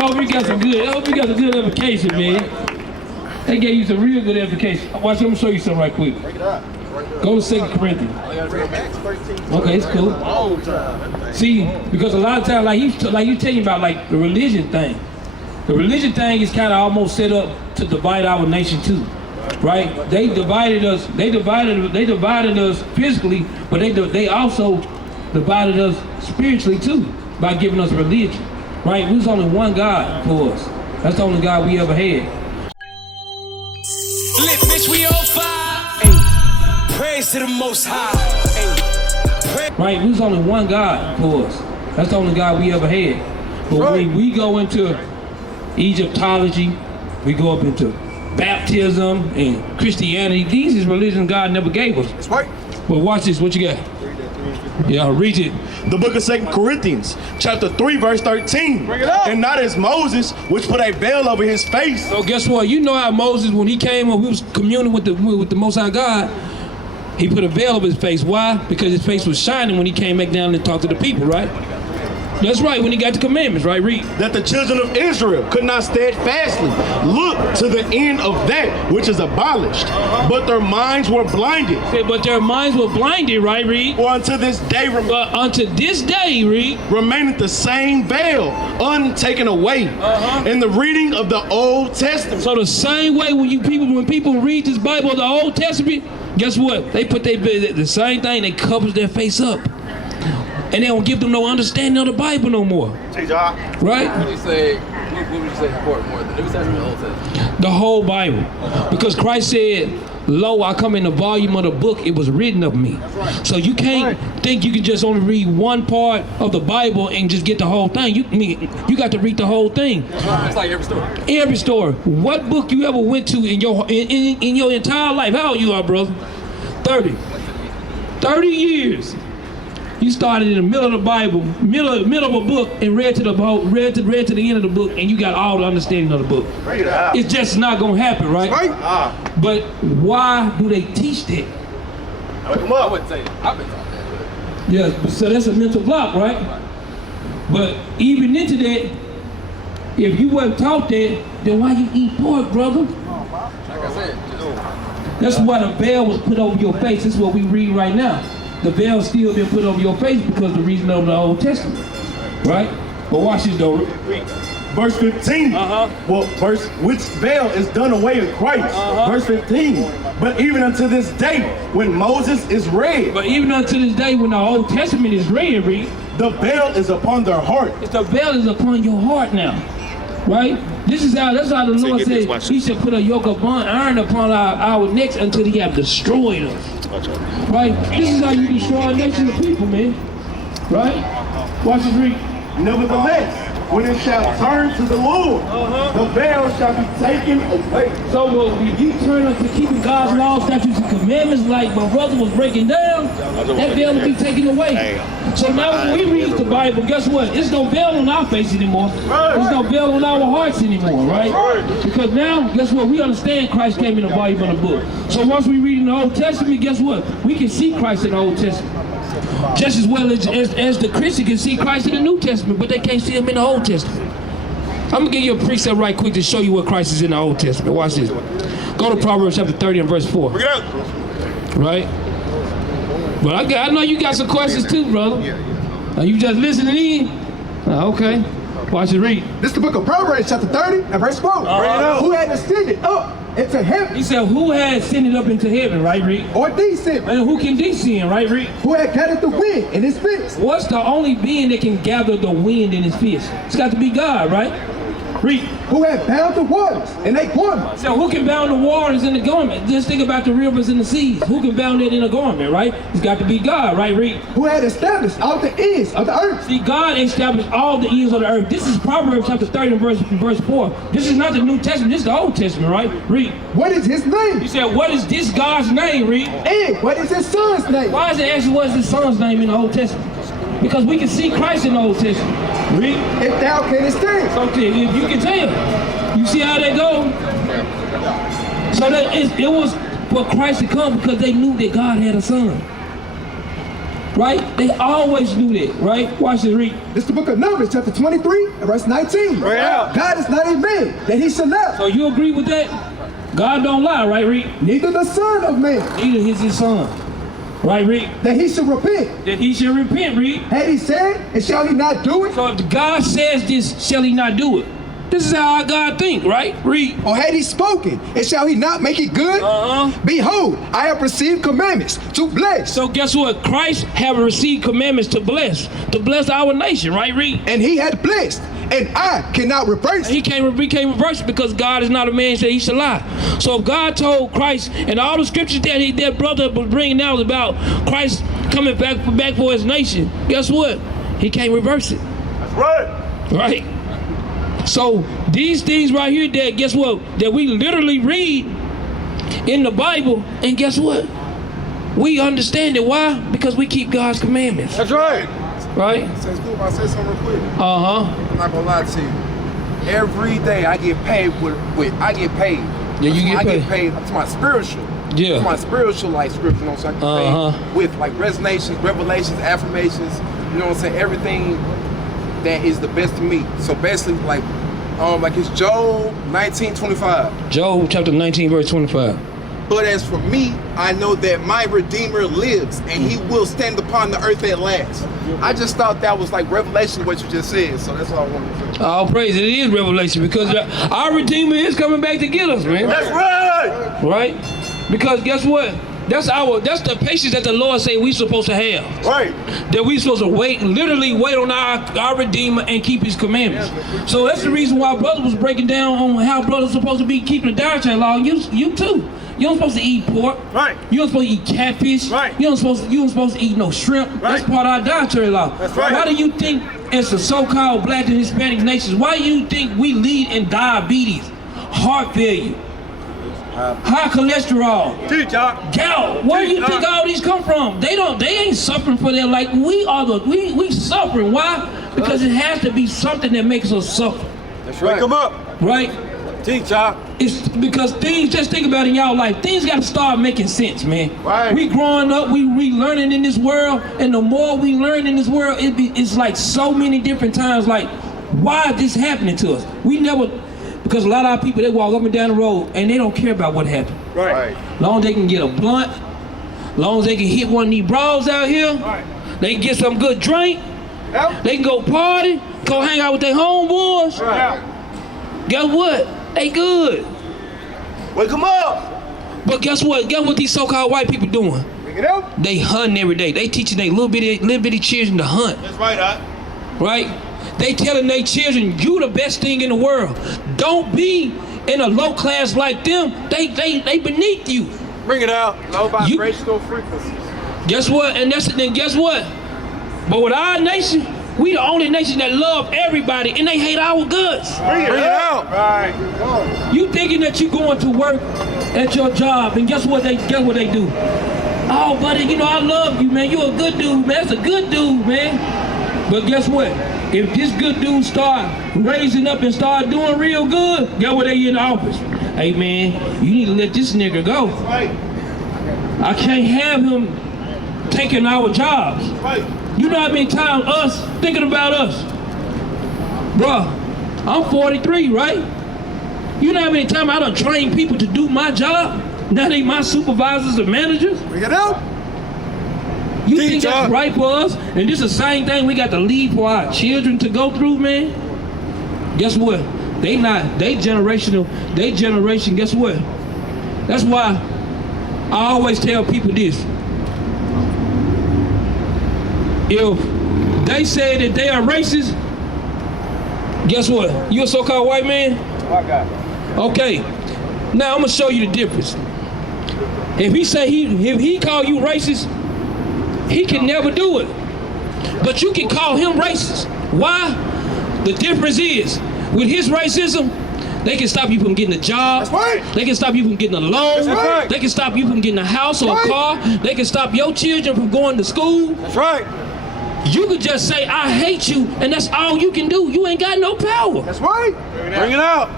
hope you got some good edification, man. They gave you some real good edification. Watch, I'm gonna show you something right quick. Go to 2 Corinthians. Okay, it's cool. See, because a lot of times, like you telling about like the religion thing. The religion thing is kind of almost set up to divide our nation too, right? They divided us. They divided us physically, but they also divided us spiritually too by giving us religion, right? There's only one God for us. That's the only God we ever had. Lit, bitch, we on fire. Ay. Praise to the Most High. Ay. Right, there's only one God for us. That's the only God we ever had. But when we go into Egyptology, we go up into baptism and Christianity. These is religions God never gave us. That's right. But watch this, what you got? Yeah, read it. The book of 2 Corinthians, chapter 3, verse 13. Bring it up. And not as Moses, which put a veil over his face. So guess what? You know how Moses, when he came up, he was communing with the Most High God. He put a veil over his face. Why? Because his face was shining when he came back down and talked to the people, right? That's right, when he got the commandments, right? Read. That the children of Israel could not steadfastly look to the end of that which is abolished, but their minds were blinded. Okay, but their minds were blinded, right? Read. For unto this day, unto this day, read. Remaineth the same veil untaken away in the reading of the Old Testament. So the same way when people read this Bible, the Old Testament, guess what? They put the same thing, they covers their face up. And they don't give them no understanding of the Bible no more. Right? What would you say important more, the New Testament or the Old Testament? The whole Bible. Because Christ said, lo, I come in the volume of the book, it was written of me. So you can't think you can just only read one part of the Bible and just get the whole thing. You got to read the whole thing. It's like every story. Every story. What book you ever went to in your entire life? How old you are, brother? 30. 30 years. You started in the middle of the Bible, middle of a book, and read to the end of the book, and you got all the understanding of the book. It's just not gonna happen, right? But why do they teach that? I wouldn't say I've been taught that. Yeah, so that's a mental block, right? But even into that, if you wasn't taught that, then why you eat pork, brother? Like I said, that's why the veil was put over your face. That's what we read right now. The veil still been put over your face because of the reason of the Old Testament, right? But watch this though. Verse 15. Which veil is done away in Christ. Verse 15. But even unto this day, when Moses is read. But even unto this day, when the Old Testament is read, the veil is upon their heart. The veil is upon your heart now, right? That's how the Lord said He should put a yoke of iron upon our necks until He have destroyed us. Right? This is how you destroy a nation of people, man. Right? Watch it read. Nevertheless, when it shall turn to the Lord, the veil shall be taken away. So if you turn up to keeping God's laws, statutes, and commandments like my brother was breaking down, that veil will be taken away. So now when we read the Bible, guess what? There's no veil on our face anymore. There's no veil on our hearts anymore, right? Because now, guess what? We understand Christ came in the volume of the book. So once we read in the Old Testament, guess what? We can see Christ in the Old Testament. Just as well as the Christian can see Christ in the New Testament, but they can't see Him in the Old Testament. I'm going to give you a precept right quick to show you what Christ is in the Old Testament. Watch this. Go to Proverbs chapter 30 and verse 4. Right? But I know you got some questions too, brother. Are you just listening in? Okay. Watch it read. This is the book of Proverbs chapter 30 and verse 4. Who had ascended up into heaven? He said, who had ascended up into heaven, right, Reed? Or descended. And who can descend, right, Reed? Who had gathered the wind in his fist? What's the only being that can gather the wind in his fist? It's got to be God, right? Read. Who had bound the waters in a garment? So who can bound the waters in the garment? Just think about the rivers and the seas. Who can bound it in a garment, right? It's got to be God, right, Reed? Who had established all the ends of the earth? See, God established all the ends of the earth. This is Proverbs chapter 30 and verse 4. This is not the New Testament, this is the Old Testament, right? Read. What is his name? He said, what is this God's name, Reed? And what is his son's name? Why is it actually what is his son's name in the Old Testament? Because we can see Christ in the Old Testament. Read. If thou canst stand. So if you can tell. You see how they go? So that it was for Christ to come because they knew that God had a son. right? They always do that, right? Watch this, read. This is the book of Numbers, chapter 23, and verse 19. Bring it out. God is not a man that he should lie. So you agree with that? God don't lie, right, read? Neither the son of man Neither is his son. Right, read? that he should repent. That he should repent, read. Had he said, and shall he not do it? So if God says this, shall he not do it? This is how our God think, right? Read. Or had he spoken, and shall he not make it good? Behold, I have received commandments to bless. So guess what? Christ have received commandments to bless our nation, right? Read. And he had blessed, and I cannot reverse it. He can't reverse it because God is not a man that he should lie. So if God told Christ, and all the scriptures that brother was bringing out about Christ coming back for his nation, guess what? He can't reverse it. That's right. Right? So these things right here that, guess what? That we literally read in the Bible, and guess what? We understand it. Why? Because we keep God's commandments. That's right. Right? Says cool, I say something real quick. Uh-huh. I'm not gonna lie to you. Every day I get paid with I get paid. Yeah, you get I paid. get paid to my spiritual. Yeah. To my spiritual like scripture, you know, so I get paid with like resonations, revelations, affirmations, you know what I'm saying, everything that is the best to me. So basically like it's Job 19:25. Job chapter 19, verse 25. But as for me, I know that my Redeemer lives, and he will stand upon the earth at last. I just thought that was like revelation, what you just said, so that's all I wanted to say. All praise it is revelation, because our Redeemer is coming back to get us, man. That's right. Right? Because guess what? That's the patience that the Lord say we supposed to have. Right. That we supposed to literally wait on our Redeemer and keep his commandments. So that's the reason why brother was breaking down on how brothers supposed to be keeping the dietary law. You too. You don't supposed to eat pork. Right. You don't supposed to eat catfish. Right. You don't supposed to eat no shrimp. Right. That's part of our dietary law. That's right. Why do you think as the so-called black and Hispanic nations, why do you think we lead in diabetes, heart failure, high cholesterol, gout? Where do you think all these come from? They ain't suffering for their, like we are we suffering. Why? Because it has to be something that makes us suffer. That's right. Wake them up. Right? Teach, y'all. It's because things, just think about it in y'all life, things got to start making sense, man. Right. We growing up, we learning in this world, and the more we learn in this world, it's like so many different times, like, why is this happening to us? We never, because a lot of our people, they walk up and down the road, and they don't care about what happened. Right. Long as they can get a blunt, long as they can hit one of these bras out here, they can get some good drink, they can go party, go hang out with their homeboys. Guess what? They good. Wake them up. But guess what? Guess what these so-called white people doing? They hunting every day. They teaching their little bitty children to hunt. That's right, Right? They telling their children, you the best thing in the world. Don't be in a low class like them. They beneath you. Bring it out. Low vibrational frequencies. Guess what? And guess what? But with our nation, we the only nation that love everybody and they hate our guts. Bring it out. Right. You thinking that you going to work at your job, and guess what they do? Oh, buddy, you know I love you, man. You a good dude, man. That's a good dude, man. But guess what? If this good dude start raising up and start doing real good, guess what they in the office? Hey, man, you need to let this nigga go. Right. I can't have him taking our jobs. Right. You know how many times us thinking about us? Bruh, I'm 43, right? You know how many times I done trained people to do my job? Now they my supervisors and managers? Bring it out. You think that's right for us? And this is the same thing we got to leave for our children to go through, man? Guess what? They generation, guess what? That's why I always tell people this. If they say that they are racist, guess what? You a so-called white man? I got it. Okay. Now I'm gonna show you the difference. If he call you racist, he can never do it. But you can call him racist. Why? The difference is, with his racism, they can stop you from getting a job. That's right. They can stop you from getting a loan. That's right. They can stop you from getting a house or a car. They can stop your children from going to school. That's right. You could just say, I hate you, and that's all you can do. You ain't got no power. That's right. Bring it out.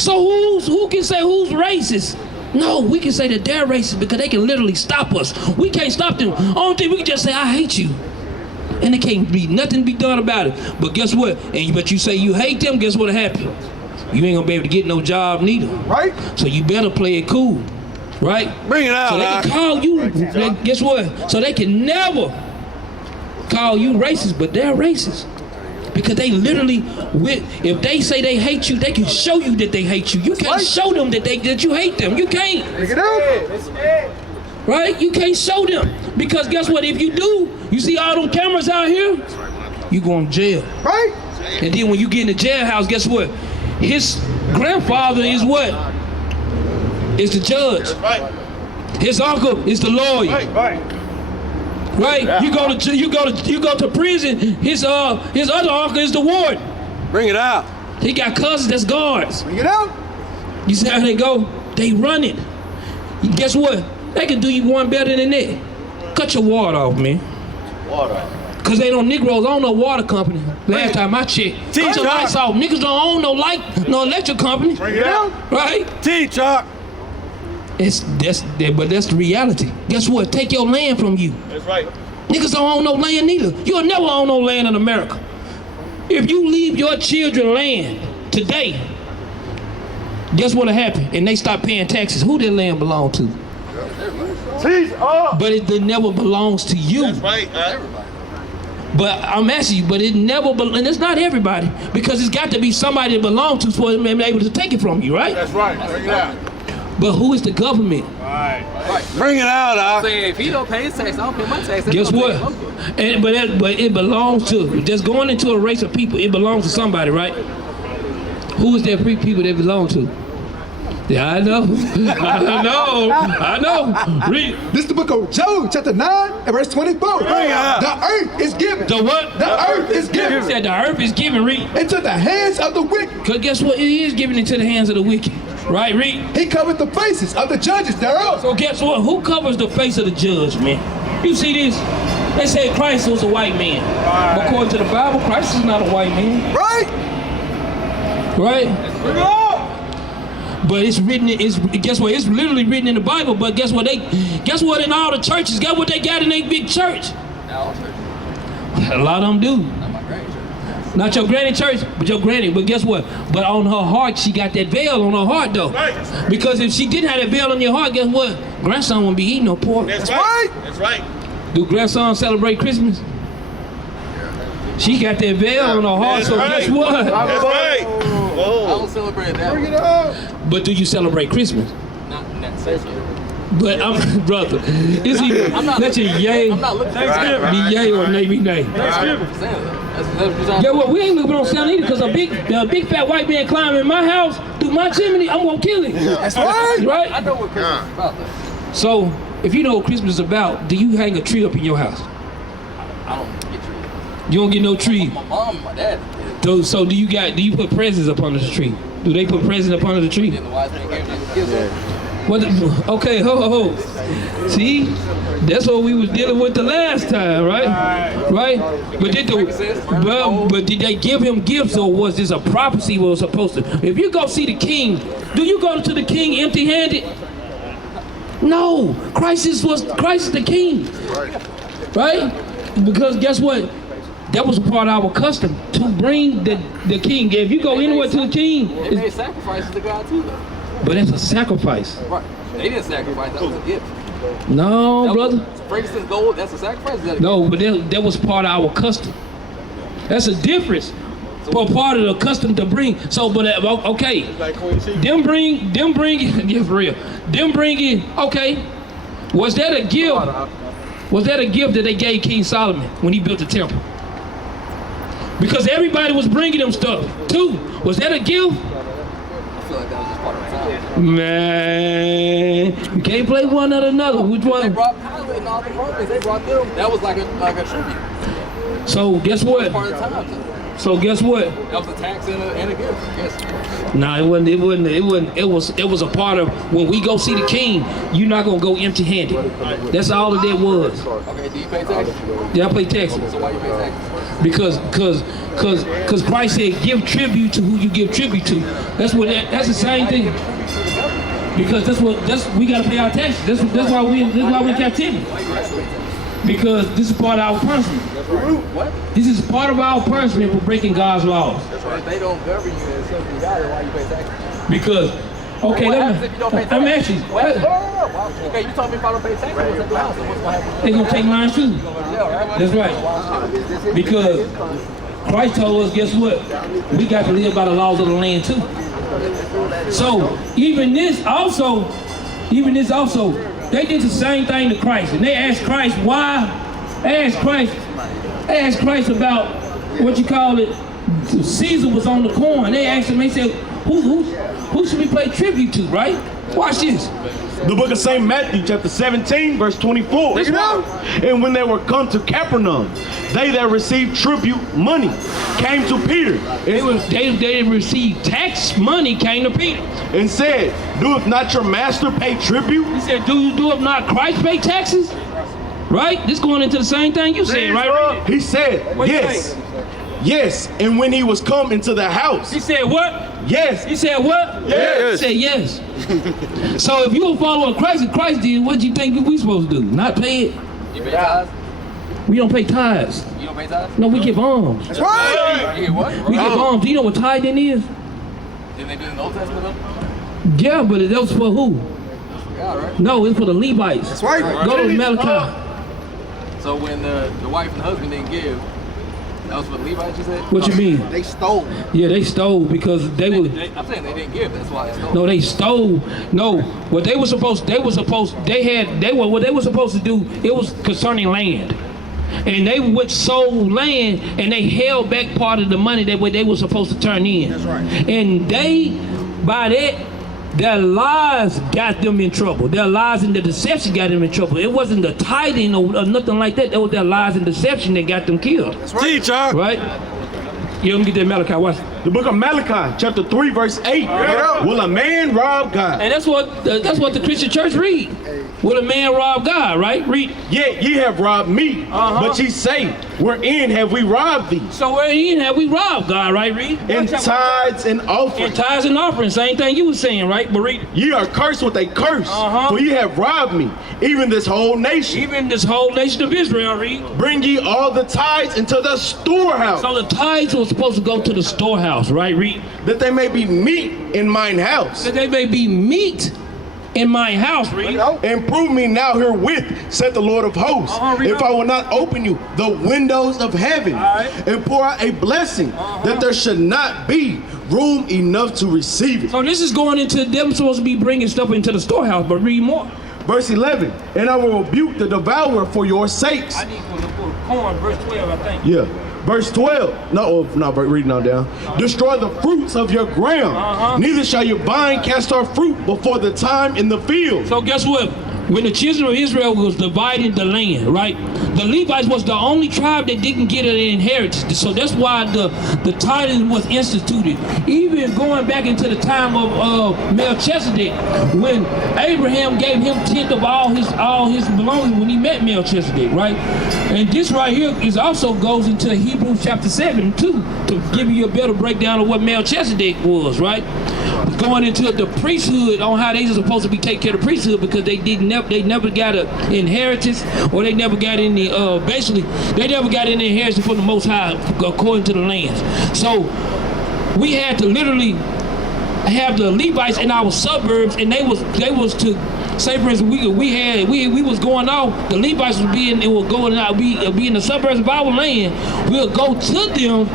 So who can say who's racist? No, we can say that they're racist because they can literally stop us. We can't stop them. Only thing we can just say, I hate you. And it can't be nothing be done about it. But guess what? But you say you hate them, guess what happened? You ain't gonna be able to get no job neither. Right? So you better play it cool. Right? Bring it out. So they can call you, guess what? So they can never call you racist, but they're racist. Because they literally, if they say they hate you, they can show you that they hate you. You can't show them that you hate them. You can't. Right? You can't show them. Because guess what? If you do, you see all them cameras out here, you going to jail. Right? And then when you get in the jailhouse, guess what? His grandfather is what? Is the judge. His uncle is the lawyer. Right? You go to prison. His other uncle is the warden. Bring it out. He got cousins that's guards. Bring it out. You see how they go? They run it. Guess what? They can do you one better than that. Cut your water off, man. Water. Cause they don't Negroes own no water company. Last time I checked. Cut your lights off. Niggas don't own no electric company. Bring it out. Right? T-Chalk. But that's the reality. Guess what? Take your land from you. That's right. Niggas don't own no land neither. You'll never own no land in America. If you leave your children land today, guess what'll happen? And they stop paying taxes. Who that land belong to? But it never belongs to you. That's right. But I'm asking you, but it never, and it's not everybody, because it's got to be somebody that belongs to for them to be able to take it from you, right? That's right. Bring it out. But who is the government? Right. Bring it out, Doc. If he don't pay his tax, I don't pay my tax. Guess what? But it belongs to, just going into a race of people, it belongs to somebody, right? Who is that free people that belong to? Yeah, I know. I know. Read. This is the book of Job, chapter 9 and verse 24. Bring it out. The earth is given. The what? The earth is given. Said the earth is given, read. Into the hands of the wicked. Because guess what? It is given into the hands of the wicked. Right, read. He covered the faces of the judges thereof. So guess what? Who covers the face of the judge, man? You see this? They say Christ was a white man. But according to the Bible, Christ is not a white man. Right? Right? But it's written, guess what? It's literally written in the Bible, but guess what? Guess what in all the churches? Guess what they got in their big church? A lot of them do. Not your granny church, but your granny. But guess what? But on her heart, she got that veil on her heart, though. Right. Because if she didn't have that veil on your heart, guess what? Grandson wouldn't be eating no pork. That's right. That's right. Do grandson celebrate Christmas? She got that veil on her heart, so guess what? That's right. I don't celebrate that. Bring it up. But do you celebrate Christmas? Not necessarily. But I'm, brother, it's either let your yay be yay or nay be nay. Yeah, well, we ain't looking on sound either, because a big fat white man climbing in my house through my chimney, I'm gonna kill him. That's right. Right? I know what Christmas is about, though. So, if you know what Christmas is about, do you hang a tree up in your house? I don't get trees. You don't get no tree. My mom and my dad. So do you put presents up under the tree? Do they put presents up under the tree? The wise man gave me gifts. Okay, ho. See, that's what we was dealing with the last time, right? Right? But did they give him gifts, or was this a prophecy what was supposed to? If you go see the king, do you go to the king empty-handed? No, Christ is the king, right? Because guess what? That was a part of our custom to bring the king. If you go anywhere to the king, They made sacrifices to God too, though. but that's a sacrifice. Right. They didn't sacrifice. That was a gift. No, That brother. was frankincense, gold. That's a sacrifice. Is that a No, but that was part of our custom. That's a difference. For part of the custom to bring. So, but okay. Them bring. Yeah, for real. Them bringing. Okay. Was that a gift? Was that a gift that they gave King Solomon when he built the temple? Because everybody was bringing them stuff too. Was that a gift? I feel like that was just part of the time. Man, you can't play one or another. Which They one? brought Pilate and all the Romans. They brought them. That was like a tribute. So guess what? Part of the time. So guess what? That was a tax and a gift. Yes. Nah, it wasn't. It was a part of when we go see the king. You're not gonna go empty-handed. That's all that was. Okay. Do you pay taxes? Yeah, I pay taxes. So why you pay taxes? Because Christ said, give tribute to who you give tribute to. That's the same thing. Because we gotta pay our taxes. That's why we in captivity. Because this is part of our punishment. What? This is part of our punishment for breaking God's laws. If they don't govern you and something got it, why you pay taxes? Because, okay, What happens if you don't pay taxes? I'm asking you. Okay, you told me if I don't pay taxes, what's at the house? So what's gonna happen? They're gonna take mine too. Yeah, right? That's right. Because Christ told us, guess what? We got to live by the laws of the land too. So even this also, they did the same thing to Christ, and they asked Christ why. They asked Christ about what you call it. Caesar was on the coin. They asked him. They said, "Who should we pay tribute to?" Right? Watch this. The book of St. Matthew, chapter 17, verse 24. Let's go. And when they were come to Capernaum, they that received tribute money came to Peter They received tax money, came to Peter. and said, doeth not your master pay tribute? He said, do if not Christ pay taxes? Right? This going into the same thing you said, right? He said, What you yes. say? Yes. And when he was come into the house, He said what? yes. He said what? Yes. He said yes. So if you a follower of Christ and Christ did, what do you think we supposed to do? Not pay it? You pay tithes? We don't pay tithes. You don't pay tithes? No, we give alms. You get what? We give alms. Do you know what tithing is? Didn't they do it in the Old Testament though? Yeah, but that was for who? Yeah, right. No, it's for the Levites. That's right. Go to Malachi. So when the wife and the husband didn't give, that was for the Levites, you said? What you mean? They stole. Yeah, they stole because they were. I'm saying they didn't give, that's why they stole. No, they stole. No, what they were supposed to do, it was concerning land. And they would sold land and they held back part of the money that they were supposed to turn in. That's right. And by that, their lies got them in trouble. Their lies and the deception got them in trouble. It wasn't the tithing or nothing like that. That was their lies and deception that got them killed. That's right. Teacher. Right? You don't get that Malachi. Watch. The book of Malachi, chapter 3, verse 8. Will a man rob God? And that's what the Christian church read. Will a man rob God, right? Read. Yet ye have robbed me. But ye say, wherein have we robbed thee? So wherein have we robbed God, right? Read. In tithes and In offerings. tithes and offerings. Same thing you were saying, right? But read. Ye are cursed with a curse, for ye have robbed me, even this whole nation. Even this whole nation of Israel, read. Bring ye all the tithes into the storehouse, So the tithes were supposed to go to the storehouse, right? Read. that they may be meat in mine house. That they may be meat in my house, read. And prove me now herewith, said the Lord of hosts, read if I will not open you the windows of heaven and pour out a blessing, that there should not be room enough to receive it. So this is going into them supposed to be bringing stuff into the storehouse, but read more. Verse 11, and I will rebuke the devourer for your sakes. I need for the corn, verse 12, I think. Yeah. Verse 12, reading on down. Destroy the fruits of your ground. Neither shall your vine cast her fruit before the time in the field. So guess what? When the children of Israel was dividing the land, right? The Levites was the only tribe that didn't get an inheritance. So that's why the tithing was instituted. Even going back into the time of Melchizedek, when Abraham gave him 10th of all his belongings when he met Melchizedek, right? And this right here also goes into Hebrews chapter 7 too, to give you a better breakdown of what Melchizedek was, right? Going into the priesthood on how they were supposed to be taking care of the priesthood because they never got an inheritance, or they never got any they never got any inheritance from the Most High according to the lands. So we had to literally have the Levites in our suburbs, and they was to say, for instance, we was going off. The Levites was going out, be in the suburbs of our land. We'll go to them,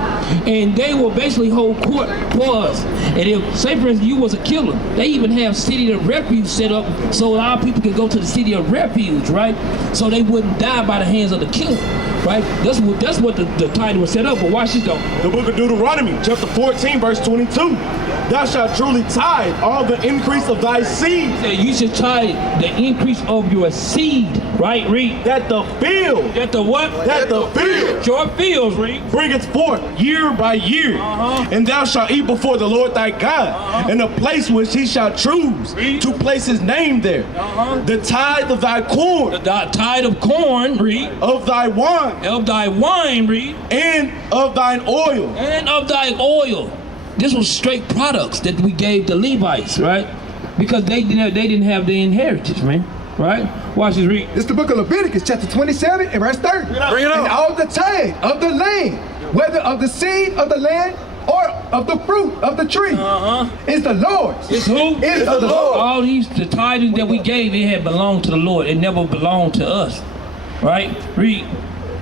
and they will basically hold court for us. And if, say for instance, you was a killer, they even have city of refuge set up so our people can go to the city of refuge, right? So they wouldn't die by the hands of the killer, right? That's what the title was set up. But watch it though. The book of Deuteronomy, chapter 14, verse 22. Thou shalt truly tithe all the increase of thy seed. You should tithe the increase of your seed, right? Read. That the field. That the what? That the field. Your fields, read. Bringeth forth year by year. And thou shalt eat before the Lord thy God in a place which he shall choose to place his name there. The tithe of thy corn. The tithe of corn, read. Of thy wine. Of thy wine, read. And of thine oil. And of thy oil. This was straight products that we gave the Levites, right? because they didn't have the inheritance, man. Right? Watch this, read. It's the book of Leviticus, chapter 27 and verse 30. Bring it up. And all the tithe of the land, whether of the seed of the land or of the fruit of the tree, is the Lord's. It's who? It's of the Lord. All these, the tithing that we gave, it had belonged to the Lord. It never belonged to us. Right? Read.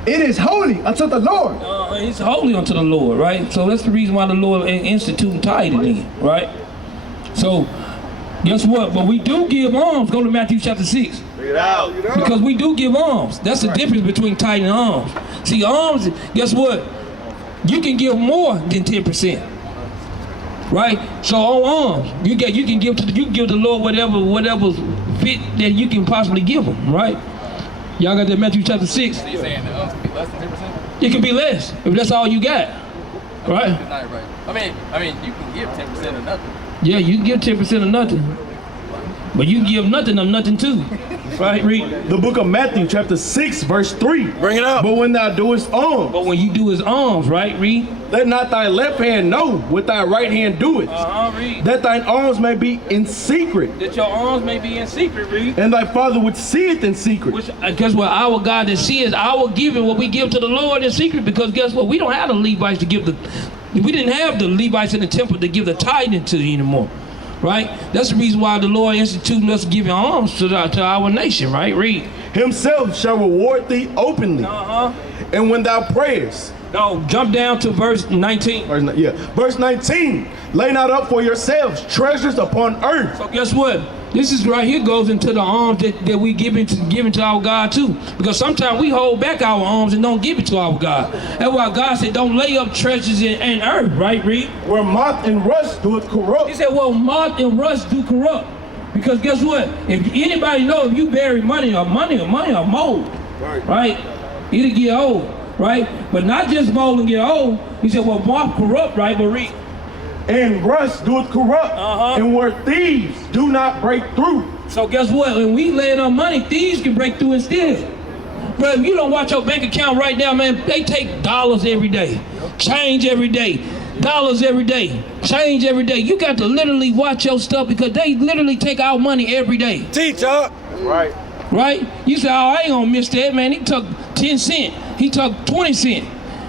It is holy unto the Lord. It's holy unto the Lord, right? So that's the reason why the Lord instituted tithing in, right? So, guess what? But we do give alms. Go to Matthew chapter 6. Bring it out. Because we do give alms. That's the difference between tithing and alms. See, alms, guess what? You can give more than 10%. Right? So on alms, you can give the Lord whatever's fit that you can possibly give him, right? Y'all got that Matthew chapter 6? So you're saying the alms can be less than 10%? It can be less if that's all you got. Right? It's not right. I mean, you can give 10% of nothing. Yeah, you can give 10% of nothing. But you can give nothing of nothing too. Right, read. The book of Matthew, chapter 6, verse 3. Bring it up. But when thou doest alms, But when you do his alms, right, read. let not thy left hand know what thy right hand doeth, Read. that thine alms may be in secret, That your alms may be in secret, read. and thy Father which seeth in secret. Which, guess what? Our God that sees our giving, what we give to the Lord in secret, because guess what? We don't have the Levites to give we didn't have the Levites in the temple to give the tithing to anymore. Right? That's the reason why the Lord instituted us giving alms to our nation, right? Read. Himself shall reward thee openly. And when thou prayest, No, jump down to verse 19. Verse 19, lay not up for yourselves treasures upon earth. So guess what? This is right here goes into the alms that we giving to our God too. Because sometimes we hold back our alms and don't give it to our God. That's why God said don't lay up treasures in earth, right, Reed? Where moth and rust doeth corrupt. He said, well, moth and rust do corrupt. Because guess what? If anybody know if you bury money or mold, right? It'll get old, right? But not just mold and get old. He said, well, moth corrupt, right? But Reed. And rust doeth corrupt, and where thieves do not break through. So guess what? When we lay our money, thieves can break through and steal. But if you don't watch your bank account right now, man, they take dollars every day, change every day, dollars every day, change every day. You got to literally watch your stuff because they literally take our money every day. Teach up. Right. Right? You say, oh, I ain't gonna miss that, man. He took 10 cents. He took 20 cents.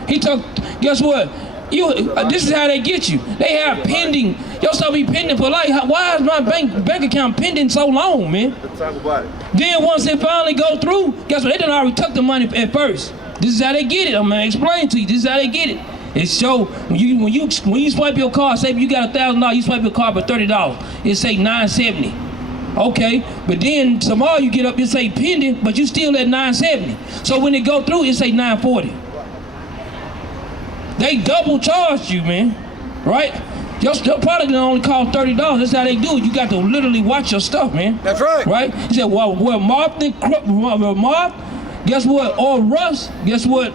He took, guess what? This is how they get you. They have pending. Your stuff be pending for life. Why is my bank account pending so long, man? Talk about it. Then once it finally go through, guess what? They done already took the money at first. This is how they get it. I'm gonna explain to you. This is how they get it. It show when you swipe your card. Say if you got $1,000, you swipe your card for $30. It say $970. Okay, but then tomorrow you get up, it say pending, but you still at $970. So when it go through, it say $940. They double charged you, man, right? Your product only cost $30. That's how they do it. You got to literally watch your stuff, man. That's right. Right? He said, well, moth, guess what? Or rust, guess what?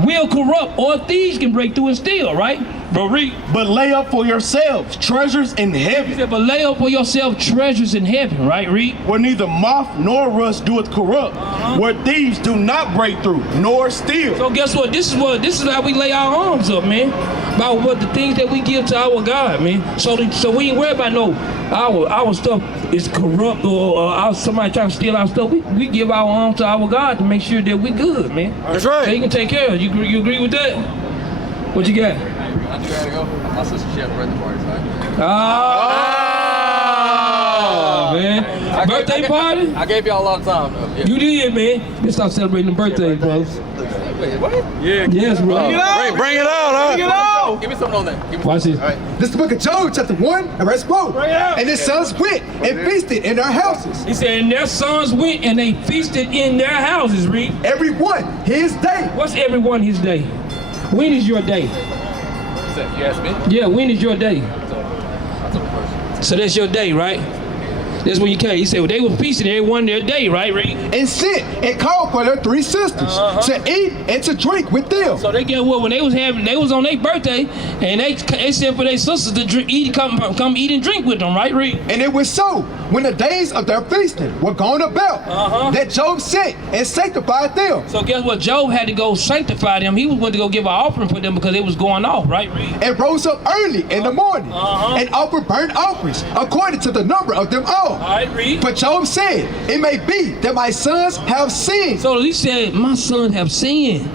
Will corrupt, or thieves can break through and steal, right? But lay up for yourselves treasures in He heaven, said, but lay up for yourself treasures in heaven, right? Read. where neither moth nor rust doeth corrupt, where thieves do not break through nor steal. So guess what? This is how we lay our arms up, man. About what the things that we give to our God, man. So we ain't worried about our stuff is corrupt or somebody trying to steal our stuff. We give our arms to our God to make sure that we good, man. That's right. So he can take care of it. You agree with that? What you got? I do gotta go. My sister, she had a birthday party, so Man. Birthday party? I gave y'all a lot of time, though. Yeah. You did, man. Let's stop celebrating the birthdays, bro. Wait, what? Yeah. Yes, bro. Bring it out, huh? Bring it out! Give me something on that. Watch this. This is the book of Job, chapter 1, and verse 4. And his sons went and feasted in their houses, He said, and their sons went and they feasted in their houses, Reed. every one his day. What's everyone his day? When is your day? You asked me? Yeah, when is your day? I took the first. So that's your day, right? That's when you came. He said, well, they were feasting every one their day, right, Reed? and sent and called for their 3 sisters to eat and to drink with them. So they get what? When they was on their birthday, and they sent for their sisters to come eat and drink with them, right, Reed? And it was so, when the days of their feasting were gone about, that Job sent and sanctified them. So guess what? Job had to go sanctify them. He was going to go give an offering for them because it was going off, right, Reed? And rose up early in the morning and offered burnt offerings according to the number of them all. All right, Reed. But Job said, it may be that my sons have sinned. So he said, my son have sinned.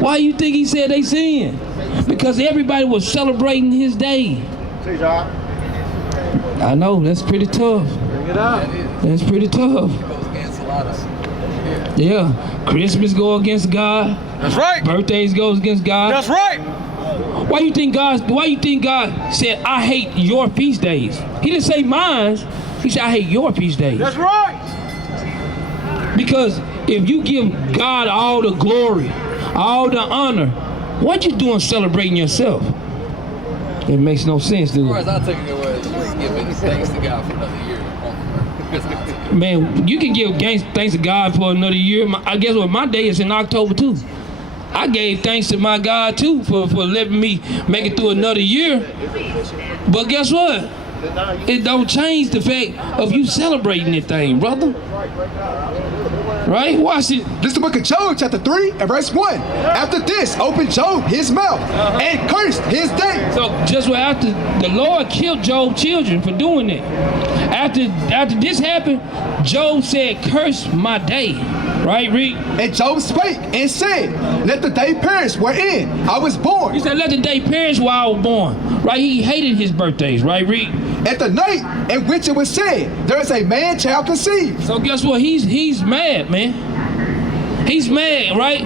Why you think he said they sinned? Because everybody was celebrating his day. I know, that's pretty tough. Bring it out. That's pretty tough. Goes against a lot of. Yeah, Christmas go against God. That's right. Birthdays goes against God. That's right. Why you think God said, I hate your feast days? He didn't say mine. He said, I hate your feast days. That's right. Because if you give God all the glory, all the honor, what you doing celebrating yourself? It makes no sense, As dude. far as I take it, was giving thanks to God for another year. Man, you can give thanks to God for another year. I guess what, my day is in October too. I gave thanks to my God too for letting me make it through another year. But guess what? It don't change the fact of you celebrating that thing, brother. Right? Watch it. This is the book of Job, chapter 3 and verse 1. After this, opened Job his mouth and cursed his day. So just what after the Lord killed Job's children for doing it. After this happened, Job said, curse my day. Right, Reed? And Job spake and said, let the day perish wherein I was born. He said, let the day perish while I was born. Right? He hated his birthdays, right, Reed? At the night in which it was said, there is a man child conceived. So guess what? He's mad, man. He's mad, right?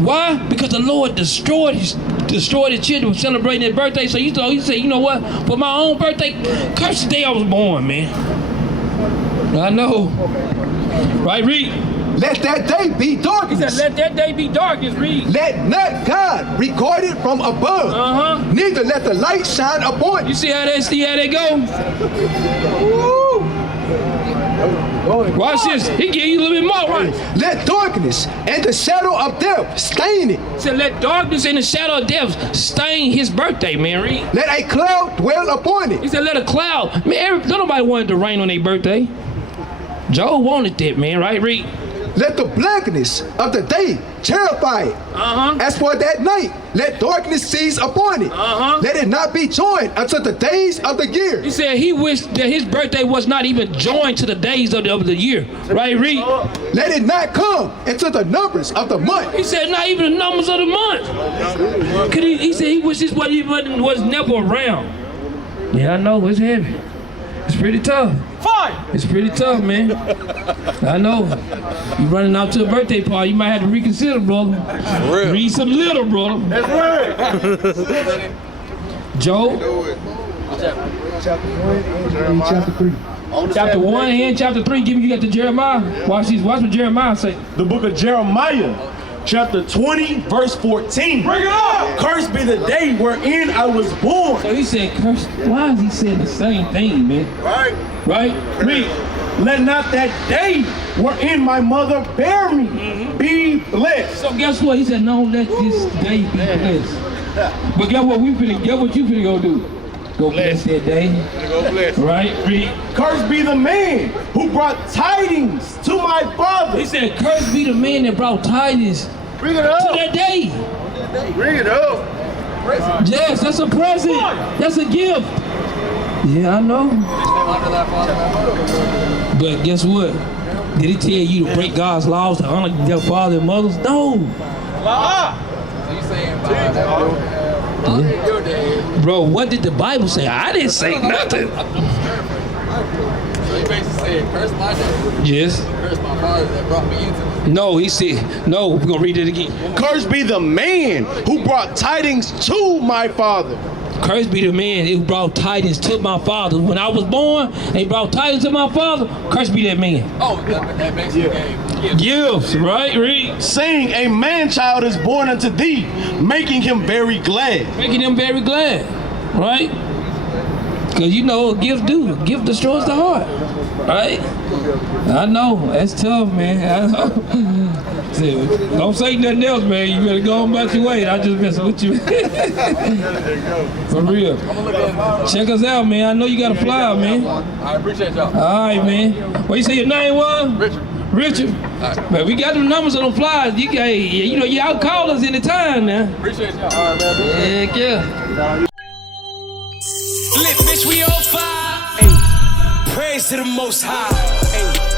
Why? Because the Lord destroyed his children for celebrating their birthday. So he said, you know what? For my own birthday, curse the day I was born, man. I know. Right, Reed? Let that day be darkness. He said, let that day be darkness, Reed. Let not God record it from above. Neither let the light shine upon You you. see how they go? Watch this. He give you a little bit more, right? Let darkness and the shadow of death stain it. He said, let darkness and the shadow of death stain his birthday, man, Reed. Let a cloud dwell upon He it. said, let a cloud. Man, nobody wanted to rain on their birthday. Job wanted that, man, right, Reed? Let the blackness of the day terrify it. As for that night, let darkness seize upon it. Let it not be joined unto the days of the year. He said he wished that his birthday was not even joined to the days of the year. Right, Reed? Let it not come into the numbers of the month. He said not even the numbers of the month. He said he wished his was never around. Yeah, I know, it's heavy. It's pretty tough. It's pretty tough, man. I know. You running out to a birthday party, you might have to reconsider, brother. Read some little, brother. That's right. Job. Chapter 3. Chapter 1 and chapter 3. You got the Jeremiah. Watch these. Watch what Jeremiah say. The book of Jeremiah, chapter 20, verse 14. Bring it up. Cursed be the day wherein I was born. So he said, curse. Why is he saying the same thing, man? Right. Right? Read. Let not that day wherein my mother bare me be blessed. So guess what? He said, no, let this day be blessed. But guess what you finna go do? Go bless that day. Go bless. Right? Read. Cursed be the man who brought tidings to my father. He said, cursed be the man that brought tidings Bring it to up. that day. Bring it up. Yes, that's a present. That's a gift. Yeah, I know. But guess what? Did he tell you to break God's laws to honor your father and mothers? No. So you saying your day? Bro, what did the Bible say? I didn't say nothing. So you basically said, curse my day. Yes. Curse my father that brought me into this. No, he said, no, we're going to read it again. Cursed be the man who brought tidings to my father. Cursed be the man who brought tidings to my father. When I was born, they brought tidings to my father. Cursed be that man. Oh, that basically gave Gifts, right? Read. Saying, a man-child is born unto thee, making him very glad. Making them very glad, right? Because you know, a gift destroys the heart. Right? I know, that's tough, man. I know. Don't say nothing else, man. You better go on about your way. I just messing with you. For real. Check us out, man. I know you got a flyer, man. I appreciate y'all. All right, man. What you say your name was? Richard. Right. Man, we got them numbers on the flyers. You know, y'all call us anytime now. Appreciate y'all. All right, man. Heck yeah. Lit, bitch, we on fire. Ay. Praise to the Most High. Ay.